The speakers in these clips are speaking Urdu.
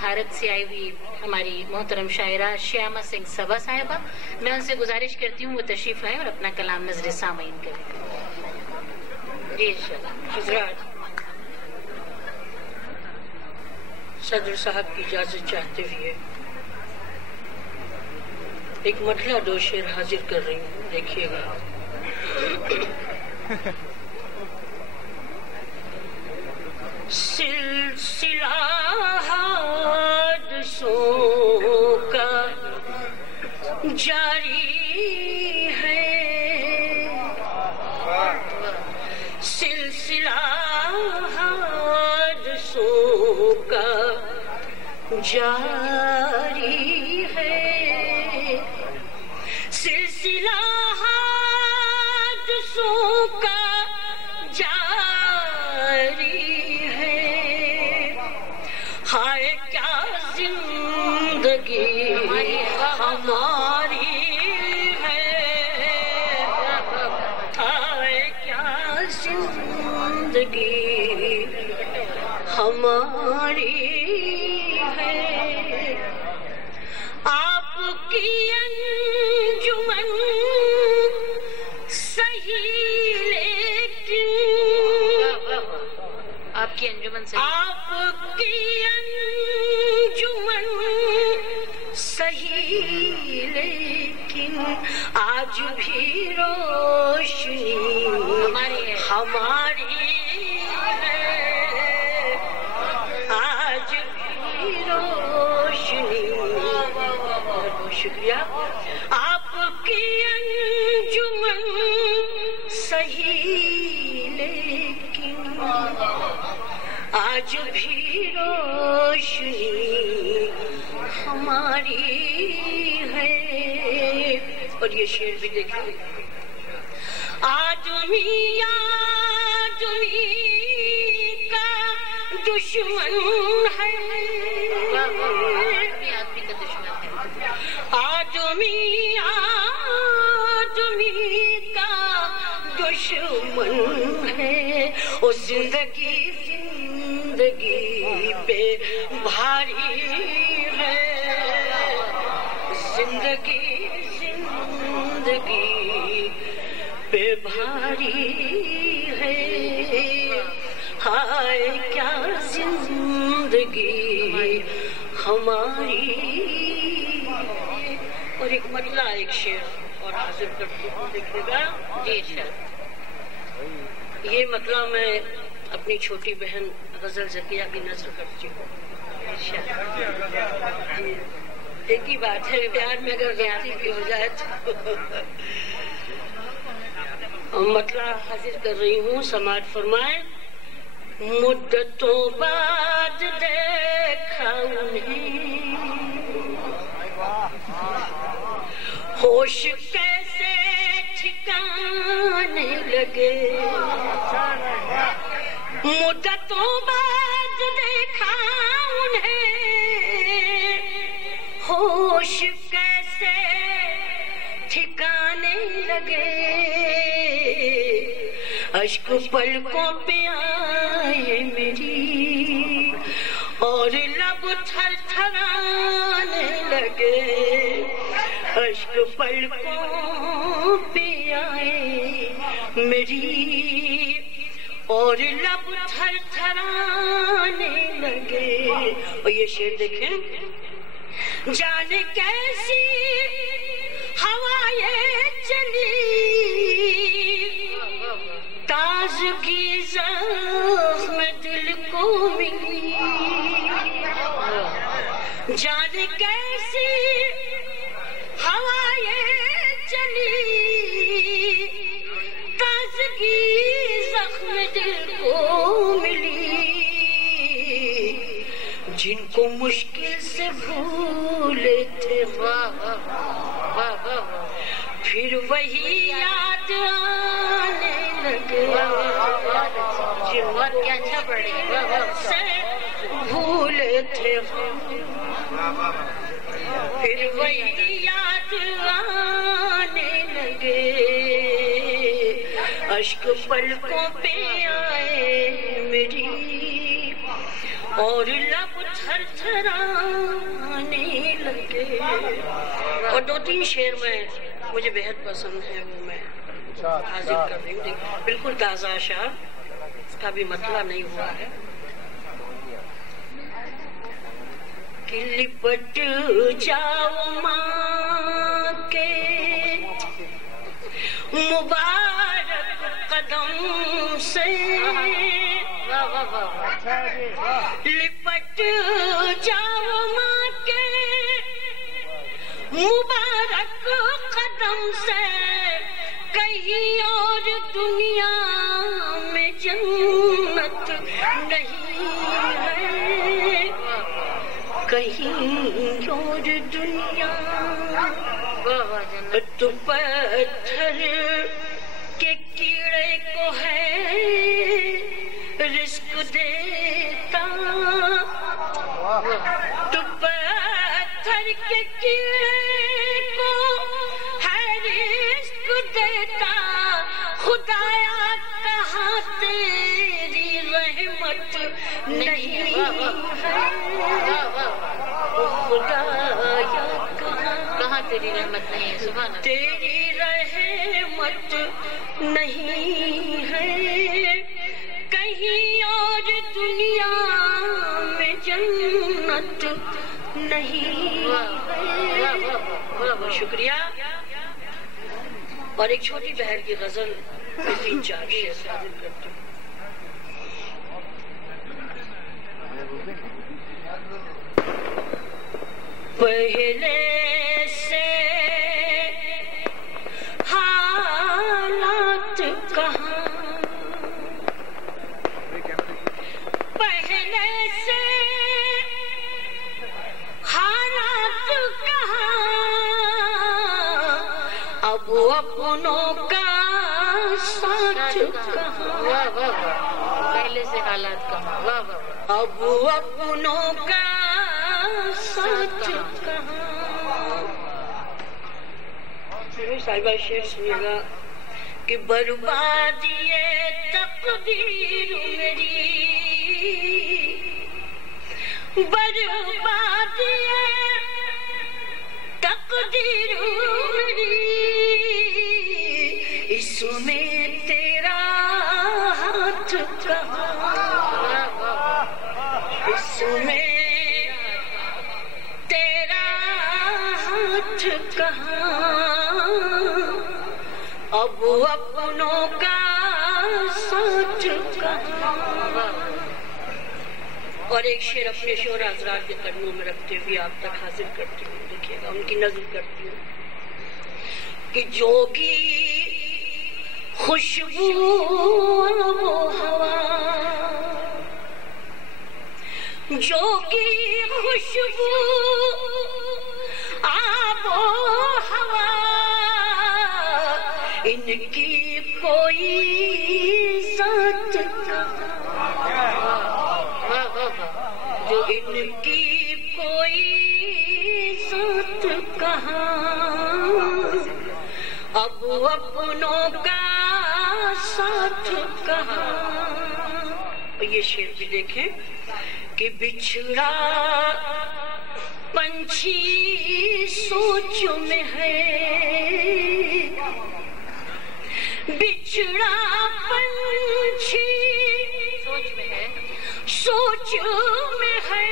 بھارت سے آئی ہوئی ہماری محترم شاعرہ شیاما سنگھ سبا صاحبہ، میں ان سے گزارش کرتی ہوں وہ تشریف لائیں اور اپنا کلام نظر سامعین کریں. جی حضرات، صدر صاحب کی اجازت چاہتے ہوئے ایک مطلع دو شعر حاضر کر رہی ہوں، دیکھیے گا. سلسلہ حادثوں کا جاری ہے، سلسلہ حادثوں کا جاری ہے، سلسلہ حادثوں کا جاری ہے. ہائے کیا زندگی ہماری ہے، ہائے کیا زندگی ہماری ہے. آپ کی انجمن صحیح لیکن، آپ کی انجمن سے آپ کی انجمن صحیح لیکن آج بھی روشنی ہماری ہے، آج بھی روشنی. شکریہ. آپ کی انجمن صحیح لیکن آج بھی روشنی ہماری ہے. اور یہ شعر بھی دیکھیں. آدمی آدمی کا دشمن ہے، آدمی آدمی کا دشمن ہے. وہ زندگی زندگی پہ بھاری ہے، زندگی زندگی پہ بھاری ہے. ہائے کیا زندگی ہماری. اور ایک مطلع ایک شعر اور حاضر کرتی ہوں، دیکھیے گا. جی سر. یہ مطلع میں اپنی چھوٹی بہن غزل ذکیہ کی نظر کرتی ہوں. ایک ہی بات ہے، پیار میں اگر غلطی بھی ہو جائے تو. مطلع حاضر کر رہی ہوں، سماعت فرمائیں. مدتوں بعد دیکھا انہیں، ہوش کیسے ٹھکانے لگے. مدتوں بعد دیکھا انہیں، ہوش کیسے ٹھکانے لگے. اشک پلکوں پہ آئے میری اور لب تھر تھرانے لگے. اشک پلکوں پہ آئے میری اور لب تھر تھرانے لگے. اور یہ شعر دیکھیں. جانے کیسی ہوائیں چلی، تازگی زخم دل کو ملی. جانے کیسی ہوائیں چلی، تازگی زخم دل کو ملی. جن کو مشکل سے بھولے تھے پھر وہی یاد آنے لگے. سے بھولے تھے پھر وہی یاد آنے لگے. اشک پلکوں پہ آئے میری اور لب تھر تھرانے لگے. اور 2-3 شعر میں مجھے بہت پسند ہے، وہ میں حاضر کر رہی ہوں. بالکل تازہ اشعار، اس کا بھی مطلب نہیں ہوا ہے. کہ لپٹ جاؤ ماں کے مبارک قدم سے، لپٹ جاؤ ماں کے مبارک قدم سے، کہیں اور دنیا میں جنت نہیں ہے، کہیں اور دنیا. تو پتھر کے کیڑے کو ہے رزق دیتا، تو پتھر کے کیڑے کو ہے رزق دیتا. خدایا کہاں تیری رحمت نہیں ہے، خدایا کہاں تیری رحمت نہیں ہے. سبحان اللہ. تیری رحمت نہیں ہے، کہیں اور دنیا میں جنت نہیں ہے. بہت شکریہ. اور ایک چھوٹی بہر کی غزل 3-4 شعر حاضر کرتی ہوں. پہلے سے حالات کہاں، پہلے سے حالات کہاں، اب اپنوں کا ساتھ کہاں. پہلے سے حالات کہاں، اب اپنوں کا ساتھ کہاں. صاحبہ شعر سنیے گا کہ بربادی تقدیر میری، بربادی تقدیر میری، اس میں تیرا ہاتھ کہاں، اس میں کہاں، اب اپنوں کا ساتھ کہاں. اور ایک شعر اپنے شوہر حضرات کے قدموں میں رکھتے ہوئے آپ تک حاضر کرتی ہوں. دیکھیے گا، ان کی نظر کرتی ہوں کہ جوگی خوشبو و ہوا، جوگی خوشبو آب و ہوا، ان کی کوئی ذات کہاں، جو ان کی کوئی ذات کہاں، اب اپنوں کا ساتھ کہاں. یہ شعر بھی دیکھیں کہ بچھڑا پنچھی سوچ میں ہے، بچھڑا پنچھی سوچ میں ہے، سوچ میں ہے،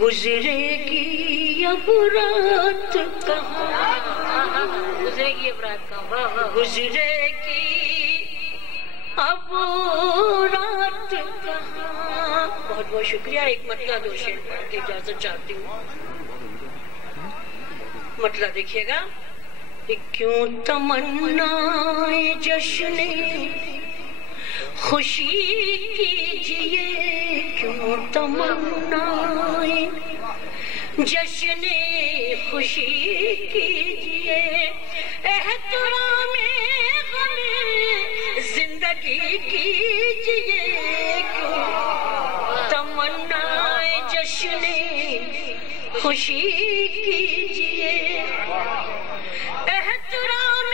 گزرے گی اب رات کہاں، گزرے گی اب رات کہاں، گزرے گی اب رات کہاں. بہت بہت شکریہ. ایک مطلع 2 شعر پڑھ کے اجازت چاہتی ہوں. مطلع دیکھیے گا کہ کیوں تمنائے جشن خوشی کیجئے، کیوں تمنائے جشن خوشی کیجئے، احترام غم زندگی کیجئے، کیوں تمنائے جشن خوشی کیجئے، احترام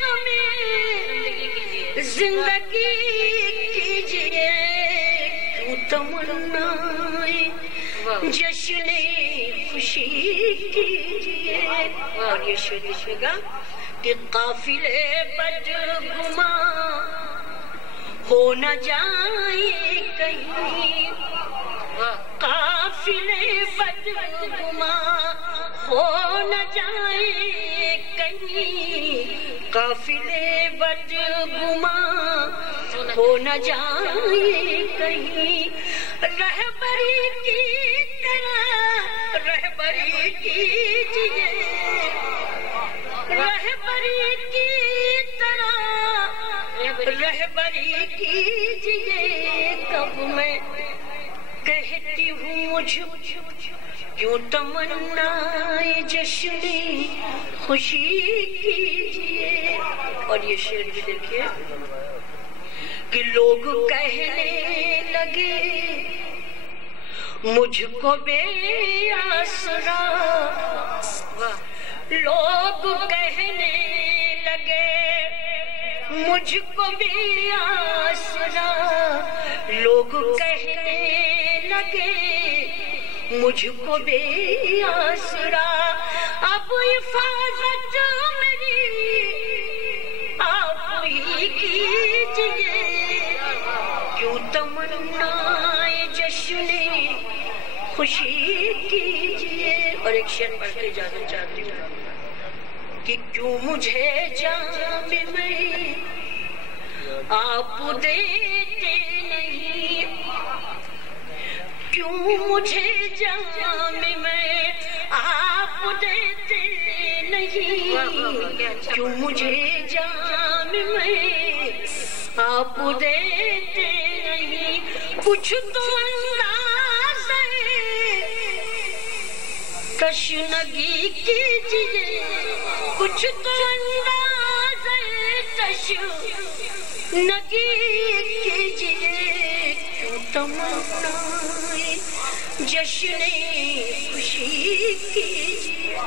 غم زندگی کیجئے، تمنائے جشن خوشی کیجیے. اور یہ شعر لکھے گا کہ قافلے بدگماں ہو نہ جائے کہیں. قافلے بدگماں ہو نہ جائے کہیں. قافلے بدگماں ہو نہ جائے کہیں. رہبری کی طرح رہبری کیجیے. رہبری کی طرح رہبری کیجیے. کب میں کہتی ہوں مجھ کیوں تمنائے جشن خوشی کیجیے. اور یہ شعر بھی دیکھیے کہ لوگ کہنے لگے مجھ کو بے آسرا. لوگ کہنے لگے مجھ کو بے آسرا. لوگ کہنے لگے مجھ کو بے آسرا. اب حفاظت میری آپ ہی کیجیے. کیوں تمنائے جشن خوشی کیجیے. اور ایک شعر پڑھ کے جانا چاہتی ہوں کہ کیوں مجھے جام میں آپ دیتے نہیں. کیوں مجھے جام میں آپ دیتے نہیں. کیوں مجھے جام میں آپ دیتے نہیں. کچھ تو انداز تشنگی کیجیے. کچھ تو انداز تشنگی کیجیے. کیوں تمنائے جشن خوشی کیجیے.